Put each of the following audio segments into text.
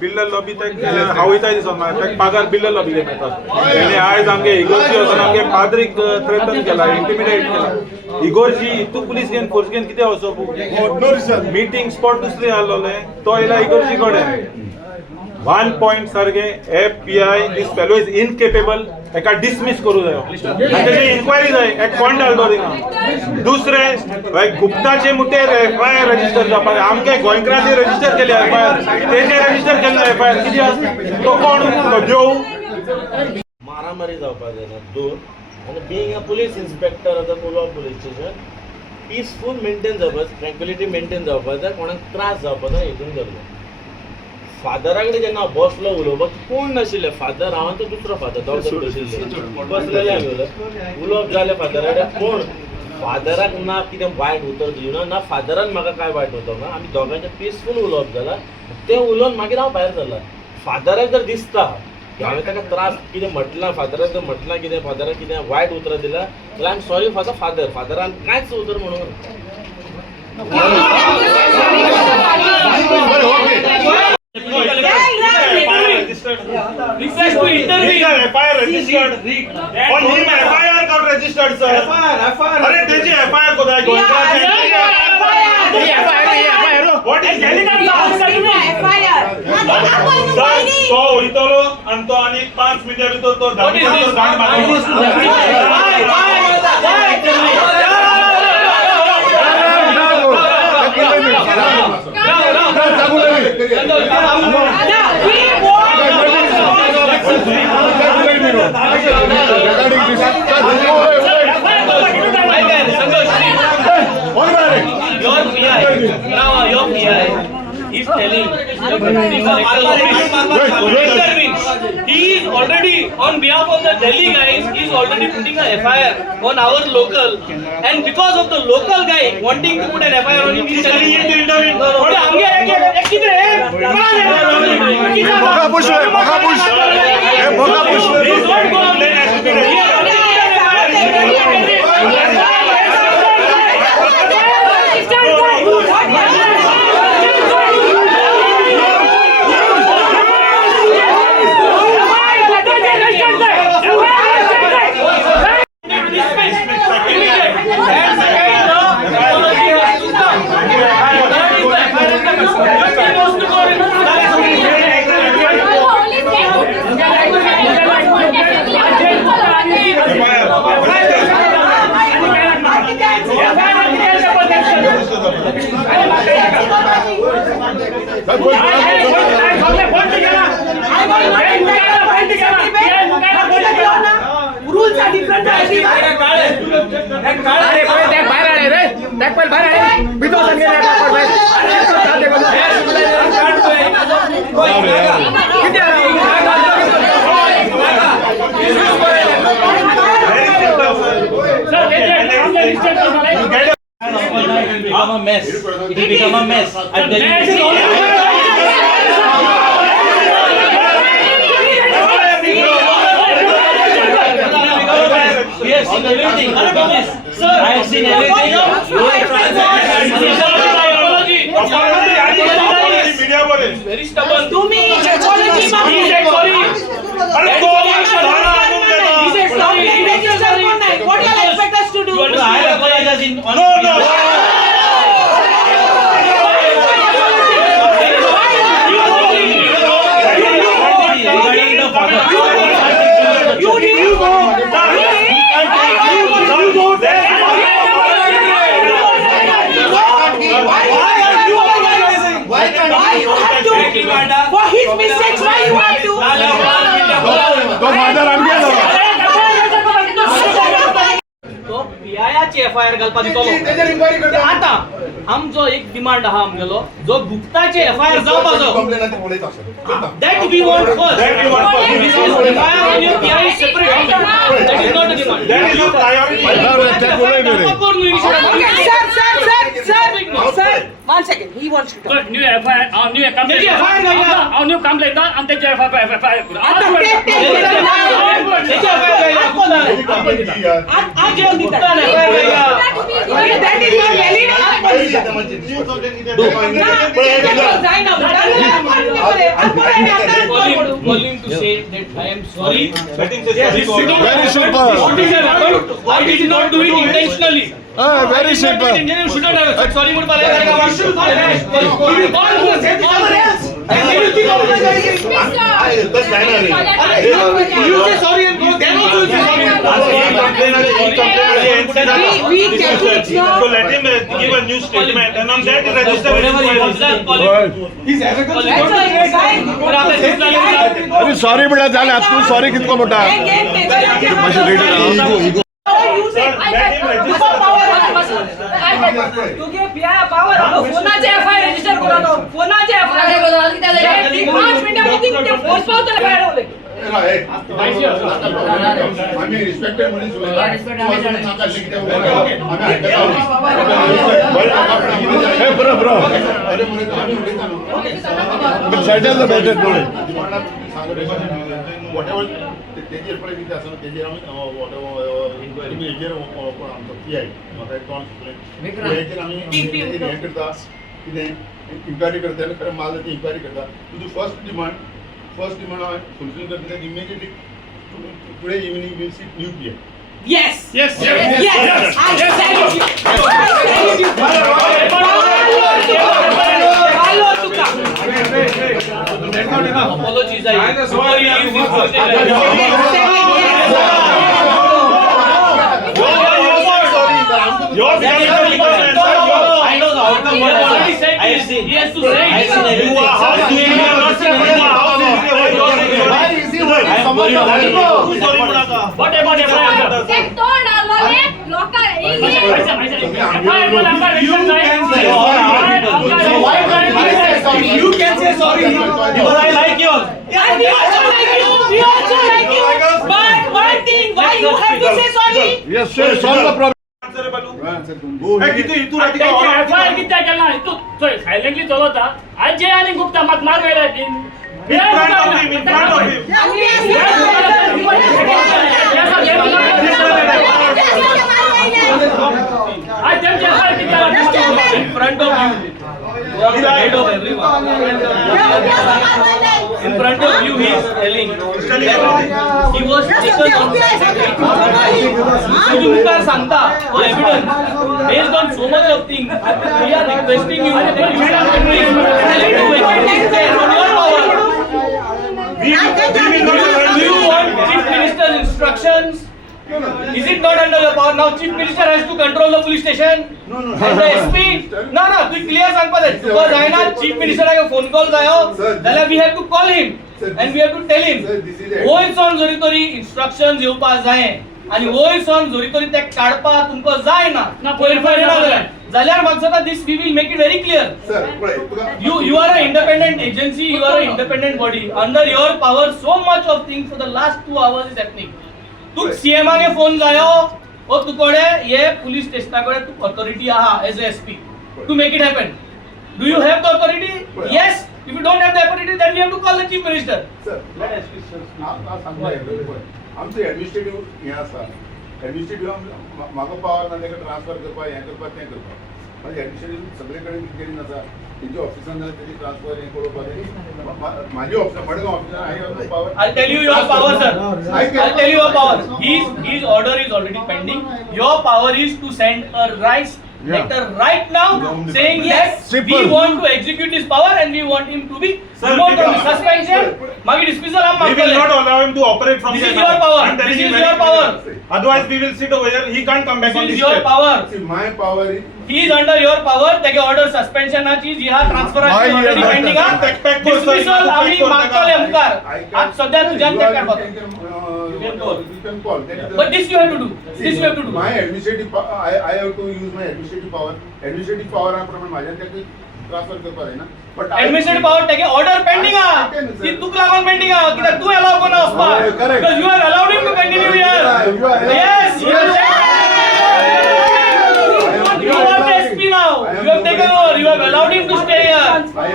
Builder lobby तक हावयता दिसोन म्हाका ताका पागार बिल्डर लॉबी घेता तेणे आयज आमगे इगोर्जी वचून आमगे पाद्रीक थ्रेटन केला इंटिमिडेट केला इगोर्जी तू पुलीस घेवन फोर्स घेवन कितें वचप मीटिंग स्पॉट दुसरे आहलोले तो येयला इगोर्जी कडेन 1 पॉइंट सारखे FBI this fellow is incapable एका डिसमिस करू जायो आनी तेजी इन्क्वायरी जाय एक पॉइंट घालतो थिंगा दुसरे गुप्ताचे मुटेर FIR रजिस्टर जावपाक आमगे गोंयकारांनी रजिस्टर केले FIR तेजे रजिस्टर केल्लो FIR कितें आसा तो कोण तो देव मारामारी जावपाक जायना दोन आनी being a police inspector of the Kolwa police station peaceful maintain जावपाक ट्रँक्विलिटी मेंटेन जावपाक जाय कोणाक त्रास जावपाक जाय हितून धरलो फादरा कडेन जेन्ना बसलो उलोवपाक कोण नाशिल्ले फादर हांव तो दुसरो फादर दोग बशिल्ले बसलेले आमी उलोवप जालें फादरा कडेन कोण फादराक ना कितें वायट उतर दिवना ना फादरान म्हाका काय वायट उतर ना आमी दोगांचें पीसफूल उलोवप जालां तें उलोवन मागीर हांव भायर सरला फादराक जर दिसता की हांवें ताका त्रास कितें म्हटलां फादराक जर म्हटलां कितें फादराक कितें वायट उतरां दिलां जाल्यार I am sorry for the father फादरान कांयच उतर म्हणून Request to intervene. FIR registered. On him FIR got registered, sir. FIR. अरे तेजी FIR को दाय What is FIR? तो इतलो आणि तो आणि 5 मिनिटां भितर तो धावतो गाडी Your PI is telling he is already on behalf of the Delhi guys. He is already putting a FIR on our local, and because of the local guy wanting to put an FIR on him, he is telling him to intervene. Rules are different. Become a mess. It will become a mess. I'm telling you. We have seen everything. Sir, I have seen everything. You are trying to very stubborn. To me, it's apology. He said sorry. He said sorry. What do you expect us to do? I apologize in no. For his mistakes, why you have to? तो PIची FIR घालपा दितलो आता आमचो एक demand आहा आमगेलो जो गुप्ताचे FIR जावपाचो that we want first. This is FIR on your PI is separate. That is not a demand. That is your priority. Sir, 1 second. He wants to talk. New FIR, new complaint. New complaint. And take FIR. That is not valid. Call him to say that I am sorry. Let him say sorry to all. Very simple. What is happened? Why did he not do it intentionally? Very simple. You shouldn't have said sorry. You should not have. You say sorry and go. Then also you say sorry. We get it now. So let him give a new statement and on that register Whatever he wants, call him. That's right. अरे sorry बेटा झालं तू sorry कितको मोठा Again, मातशें ready इगो तुगे पिया power फोनाचे FIR register करा फोनाचे एफआयआर 5 मिनिटांमध्ये ते फोर्स पावतो एफआयआर होले आम्ही रिस्पेक्टेड मनीस हे bro bro settle the matter bro whatever तेजेर पळय कितें आसा तेजेर आमी वॉटेवर हेजेर आमचो पीआय म्हाका एक टॉन हेजेर आमी हे करता कितें इन्क्वायरी करता आनी खरें माल ती इन्क्वायरी करता तुजी फर्स्ट डिमांड हांवें फुलफील करता immediately today evening we'll see new PI Yes. Yes. Yes. I thank you. Follow to come. Apologies. Your I know the outcome. He already said this. He has to say it. you are house leader. You are not saying you are house leader. Why is he sorry? What about FIR? एक तोड़ डालो ये लोका You can say sorry. Because I like you. And we also like you. We also like you. But one thing, why you have to say sorry? Yes sir solve the problem FIR किती केला तू silently चलवता आज जे आणि गुप्ता मत मार गेला In front of him, in front of him. And we are आज त्यांचे FIR किती In front of you. You are the head of everyone. In front of you, he is telling that he was taken on Sujumkar Santa for evidence. Based on so much of things, we are requesting you that you should vacate on your power. Do you want Chief Minister's instructions? Is it not under your power? Now Chief Minister has to control the police station. And the SP? No, तू clear सांग पडे. Because आहे ना Chief Minister ला phone call जायो. त्याला we have to call him and we have to tell him. Voice on जोरी तोरी instructions येवपा जाय. आणि वोइस ऑन जोरी तोरी ते काढपा तुमको जाय ना. जाल्यार म्हाका दिसता this we will make it very clear. Sir पळय तुका You are an independent agency. You are an independent body. Under your power, so much of things for the last 2 hours is happening. तू CM आगे phone जायो ओ तू कोडे ये police station कोडे तू अथॉरिटी आहा as a SP to make it happen do you have the authority yes if you don't have the authority then we have to call the chief minister sir ना सांगता आमचे administrative हे आसा administrative म्हाका power ना ताका transfer करपा हें करपा तें करपा म्हणजे ऍडमिनिस्ट्रेटिव्ह सगळे कडेन कितें आसा तेंच्या ऑफिसान जाल्यार तेजी ट्रान्सफर हें करपा म्हाजी ऑफिसां मडगांव ऑफिसान I have no power I'll tell you your power, sir. I'll tell you your power. His order is already pending. Your power is to send a letter right now saying that we want to execute his power and we want him to be removed from the suspension. Magi dismissal am We will not allow him to operate from This here is now. your power. I'm telling This you is very your clearly. power. Otherwise, we will sit over here. He can't come back on This this is your step. power. See, my power is He is under your power. Take order suspension na cheese. यहाँ transfer Why already you are pending. not- Take back course, sir. Dismissal Take आम्ही course, मागतले मुखार. आज सध्या तुझ्यान ते काढपाक. you can call. That is the- But this you have to do. This you have to do. My administrative I have to use my administrative power. Administrative power प्रमाणे माझ्या त्याची transfer करपा जायना. But Administrative power take order pending ah. की तुक लागून pending ah. कित्याक तू allow कोण Aspa. correct. Because you have allowed him to continue here. Yes. You are the SP now. You have taken over. You have allowed him to stay here.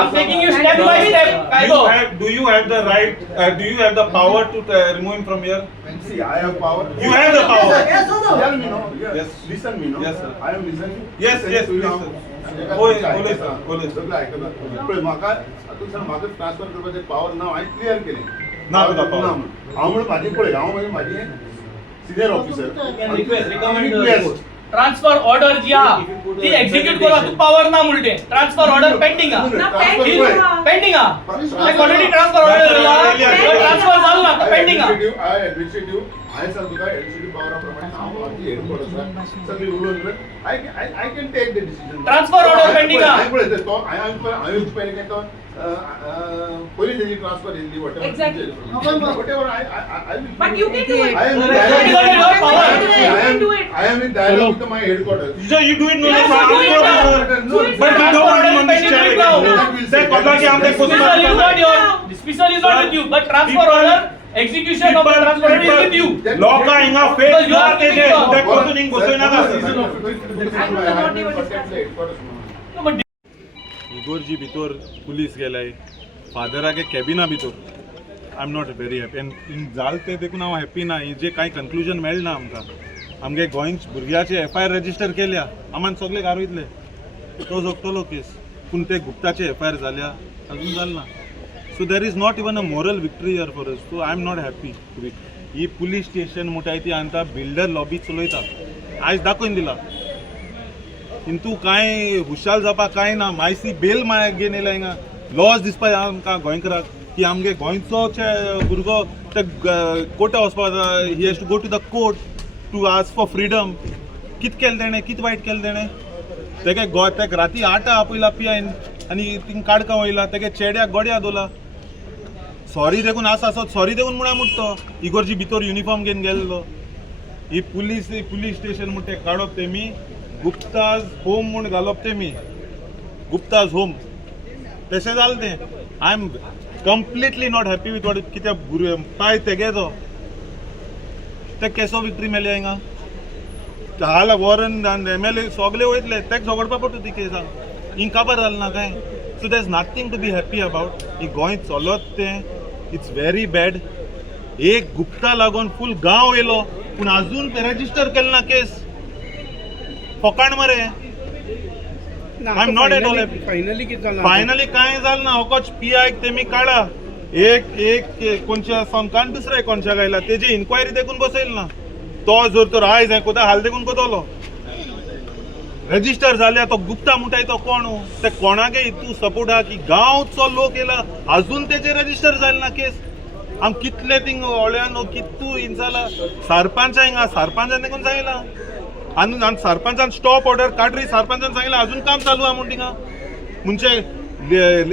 I'm taking you step by step. Do you have the right? Do you have the power to remove him from here? See, I have power. You have the power. Tell me no. Yes. Listen me no. Yes, sir. I am listening. Yes, yes, to you please, now. sir. Police. सगळं आयकलां पळय म्हाका आतां sir म्हाका transfer करपाचें power ना हांवें clear केलें ना तुका power. हांव म्हणून म्हाजी पळय हांव म्हाजी senior officer request transfer order जी हा ती एक्झिक्यूट करपाक तू पावर ना म्हणटे ट्रान्सफर ऑर्डर पेंडिंग हा पेंडिंग हा ते क्वांटिटी ट्रान्सफर ऑर्डर दिला ट्रान्सफर झालं ना पेंडिंग हा I सांगतो तुका एडमिनिस्ट्रेटिव्ह पावरा प्रमाणे हांव म्हाजी हेड आसा सगळी उलोवन I can take the decision transfer order pending हा पळय तो हांवें पयलीं काय तो पयलीं तेजी ट्रान्सफर येयल्ली Exactly. whatever I will But you can do it. I am in I am in dialogue with my headquarters. So you do it no, Yes, no, you do it now. no, but you don't want him on this chair again. They कहा कि हम देखो dismissal is not your dismissal is not with you but transfer order execution of the transfer order is with you. लोक हिंगा fake Because you are मारते taking ते the- ते कोणतरी हिंग बसोयना का No, but इगोरजी भितर पुलीस गेलाय फादरागे कॅबिना भितर I am not very happy and जाल ते देखून हांव हॅपी ना ही जे कांय कन्क्लुजन मेळना आमकां आमगे गोंयच भुरग्याचे FIR रजिस्टर केल्या आमान सगळे गारयतले तो जोगतलो केस पूण ते गुप्ताचे FIR जाल्या अजून जालना so there is not even a moral victory here for us so I am not happy ही पुलीस स्टेशन म्हणटाय ती आमकां बिल्डर लॉबी चलयता आयज दाखोवन दिला किंतु कांय हुशाल जावपाक कांय ना मायसी बेल घेवन येयला हिंगा लॉज दिसपाक आमकां गोंयकाराक की आमगे गोंयचो भुरगो ते कोर्टा वचपाक he has to go to the court to ask for freedom कित केलें तेणें कित वायट केलें तेणें तेका राती 8 आपयला पियान आनी थिंग काडका वयला तेगे चेड्याक गोड्या दोला सॉरी देखून आसा सॉरी देखून म्हणा म्हणटा तो इगोरजी भितर युनिफॉर्म घेवन गेल्लो ही पुलीस स्टेशन म्हणटा काडप तेमी गुप्ताज होम म्हूण घालप तेमी गुप्ताज होम तशें जालें तें I am completely not happy with what कित्याक पांय तेगेलो ते केसो विक्ट्री मेल्या हिंगा हाल वॉरन MLA सगळे वयतले तेका झगडपा पडटा ती केसान हिंग काबार जालें ना कांय so there is nothing to be happy about ही गोंय चलत तें इट्स व्हेरी बॅड एक गुप्ता लागून फूल गांव येयलो पूण आजून ते रजिस्टर केलें ना केस फकाण मरे I am not at all happy finally कांय जालें ना होकोच PI तेमी काडा एक कोणच्या संकान दुसऱ्या कोणच्या गायला तेजी इन्क्वायरी देखून बसयली ना तो जर तर आयज हें कोता हाल देखून कोतलो रजिस्टर जाल्या तो गुप्ता म्हणटाय तो कोण ते कोणागे हितू सपोर्ट आहा की गांवचो लोक येयला आजून तेजे रजिस्टर जालें ना केस आम कितले थिंग ओळ्यान कितू इंचाला सरपंचा हिंगा सरपंचान देखून सांगला आनी सरपंचान स्टॉप ऑर्डर काडरी सरपंचान सांगला अजून काम चालू आहा म्हणून थिंगा म्हणजे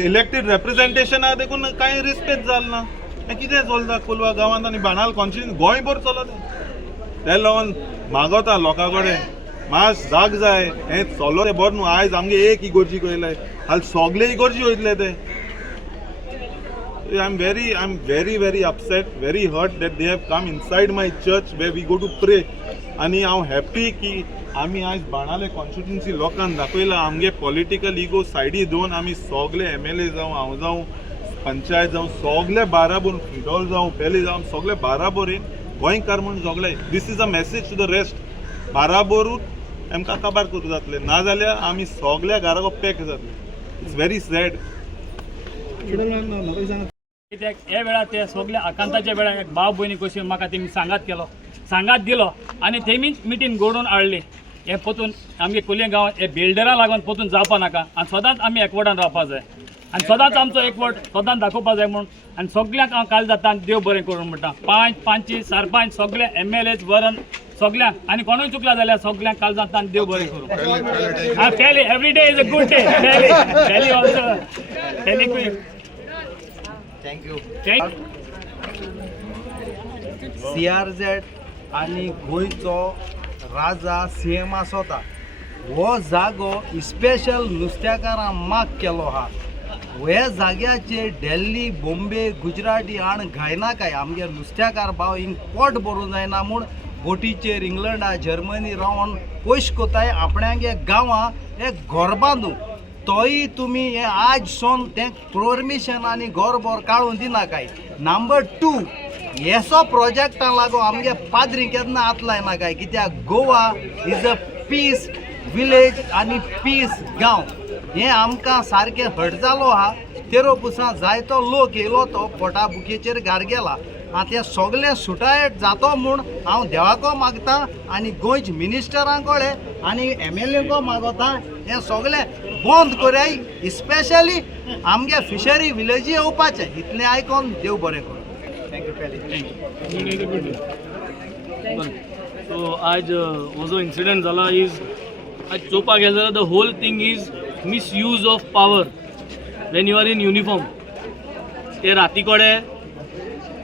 इलेक्टेड रिप्रेझेंटेशन आहा देखून कांय रिस्पेक्ट जालें ना हें कितें चलता कोलवा गांवांत आनी बाणाल कॉन्स्टिट्युन्सी गोंयभर चलत ते लागून मागोता लोकां कडेन मास जाग जाय हें चलो तें बरें न्हू आयज आमगे एक इगोर्जी कयलाय हाल सगळे इगोर्जी वयतले ते I am very upset, very hurt that they have come inside my church where we go to pray. आणि हांव हॅप्पी की आमी आयज बाणाले कॉन्स्टिट्युन्सी लोकांक दाखयला आमगे पॉलिटिकल इगो सायडी दोन आमी सगळे MLA जावं हांव जावं पंचायत जावं सगळे बाराबोर फिडॉल जावं पेले जावं सगळे बाराबोर गोंयकार म्हूण सगळे this is a message to the rest बाराबोरूच आमकां काबार करूं जातलें ना जाल्यार आमी सगळ्या घराको पॅक जातले इट्स व्हेरी सॅड कित्याक हे वेळार ते सगळे आकांताच्या वेळार एक भाव भयणी कशी म्हाका तेमी सांगात दिलो आनी तेमीच मिटींग घडोवन हाडली हे पोतून आमगे कुले गांवांत हे बिल्डरा लागून पोतून जावपा नाका आनी सदांच आमी एकवटान रावपा जाय आनी सदांच आमचो एकवट सदांच दाखोवपा जाय म्हणून आनी सगळ्यांक हांव काल जाता आनी देव बरें करून म्हणटा पंच सरपंच सगळे MLAs वरण सगळ्यांक आनी कोणूय चुकला जाल्यार सगळ्यांक काल जाता आनी देव बरें करूं आनी फेली every day is a good day फेली ऑल्सो फेली CRZ आणि गोंयचो राजा CM आसोता हो जागो स्पेशल नुस्तेकारां माग केलो आहा ह्या जाग्याचेर दिल्ली बॉम्बे गुजराती आण घायनाकाय आमगे नुस्तेकार भाव हिंग पोट भरूं जायना म्हूण बोटीचेर इंग्लंडा जर्मनी रावन पयस कोताय आपणागे गांवां एक घर बांदूं तोय तुमी हे आज सोन तें परमिशन आनी गोरबोर काडून दिना काय नंबर 2 हेसो प्रोजेक्टा लागो आमगे पाद्री केन्ना आतलाय ना काय कित्याक Goa is a peace village आणि पीस गांव हे आमकां सारकें हट जालो आहा. तेरो पुसा जायतो लोक येयलो तो पोटा बुकेचेर घार गेला. ते सगळे सुटायट जातो म्हूण हांव देवाको मागता आनी गोंयच्या मिनिस्टरां कडेन आनी MLA मागता हे सगळे बंद कराय. स्पेशली आमगे फिशरी विलेजी येवपाचें इतलें आयकोन देव बरें करूं. सो आज हो जो इन्सिडंट जाला इज आज चोवपाक गेले जाल्यार the whole thing is misuse of power when you are in uniform. ते राती कडेन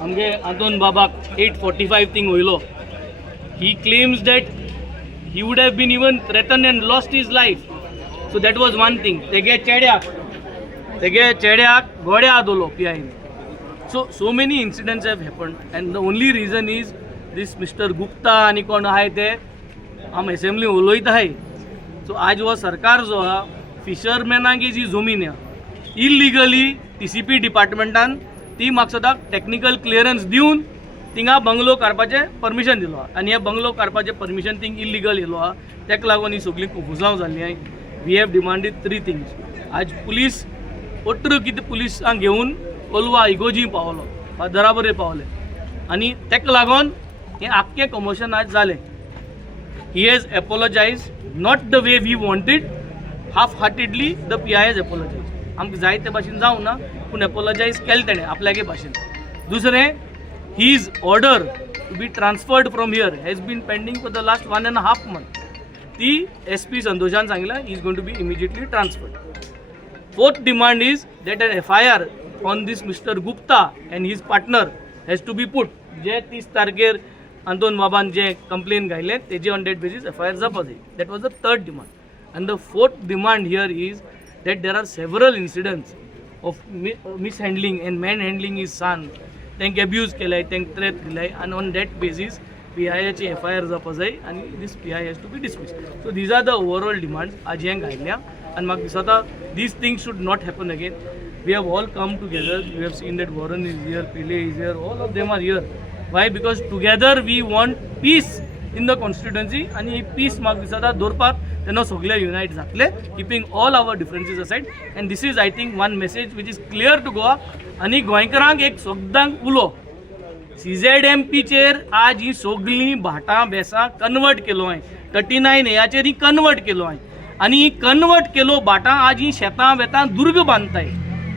आमगे आंतोन बाबाक 8:45 थिंग वयलो. He claims that he would have been even threaten and lost his life. So that was one thing. तेगे चेड्याक गोड्या आदोलो PIन. So many incidents have happened and the only reason is this Mr. Gupta आणि कोण आहे ते आम assembly उलयत आहे. सो आज हो सरकार जो हा फिशरमॅनांची जी जमीन आहे इलिगली TCP डिपार्टमेंटान ती म्हाका सदां टेक्निकल क्लियरन्स दिवन थिंगा बंगलो काडपाचें परमिशन दिलो आहा आनी हे बंगलो काडपाचें परमिशन थिंग इलिगल येयलो आहा. तेका लागून ही सगळी कुफुसांव जाल्ली आहे. We have demanded 3 things. आज पुलीस अठरो कितें पुलिसांक घेवन कोलवा इगोजी पावलो दराबरे पावले आनी तेका लागून हें आख्खें कमोशन आज जालें. He has apologise not the way we wanted. Half heartedly the PI has apologise. आमकां जाय ते भाशेन जावं ना पूण एपोलॉजायज केलें तेणें आपल्यागे भाशेन. दुसरें his order to be transferred from here has been pending for the last 1.5 month. ती SP संतोशान सांगला he is going to be immediately transferred. Fourth demand is that an FIR on this Mr. Gupta and his partner has to be put. जे 30 तारखेर आंतोन बाबान जे complain घायले तेजे on date basis FIR जावपा जाय. That was the third demand. And the fourth demand here is that there are several incidents of mishandling and manhandling his son. Tank abuse केलाय, tank threat केलाय, and on that basis PI ची FIR जावपा जाय and this PI has to be dismissed. So these are the overall demands आज हे घायल्या and म्हाका दिसता these things should not happen again. We have all come together. We have seen that Warren is here, Pillai is here, all of them are here. Why? Because together we want peace in the constituency and he peace म्हाका दिसता दवरपाक तेन्ना सगळे युनायट जातले, keeping all our differences aside. And this is I think one message which is clear to Goa. आनी गोंयकारांक एक सोगदांक उलो CZMP चेर आज ही सगळीं भाटां बेसां कन्वर्ट केलो हांवें. 39A ही कन्वर्ट केलो हांवें आनी ही कन्वर्ट केलो भाटां आज ही शेतां वेतां दुर्ग बांदताय.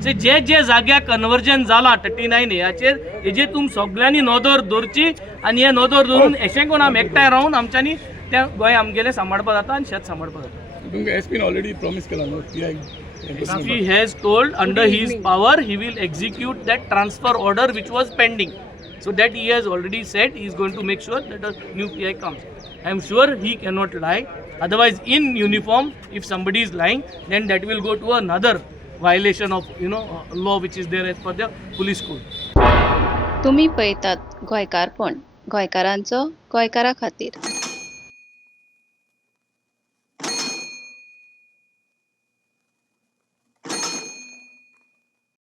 जे जे जाग्यार कन्वर्जन जाला 39A हेजे तुम सगळ्यांनी नदर दवरची आनी हे नदर दवरून अशें कोण आमी एकठांय रावन आमच्यांनी त्या गोंय आमगेलें सांबाळपा जाता आनी शेत सांबाळपा जाता. तुमकां SP ऑलरेडी प्रॉमिस केला न्हू PI. He has told under his power he will execute that transfer order which was pending. So that he has already said he is going to make sure that a new PI comes. I am sure he cannot lie. Otherwise, in uniform, if somebody is lying, then that will go to another violation of law which is there as per the police code. तुम्ही पळयतात गोंयकारपण, गोंयकारांचो गोंयकारा खातीर.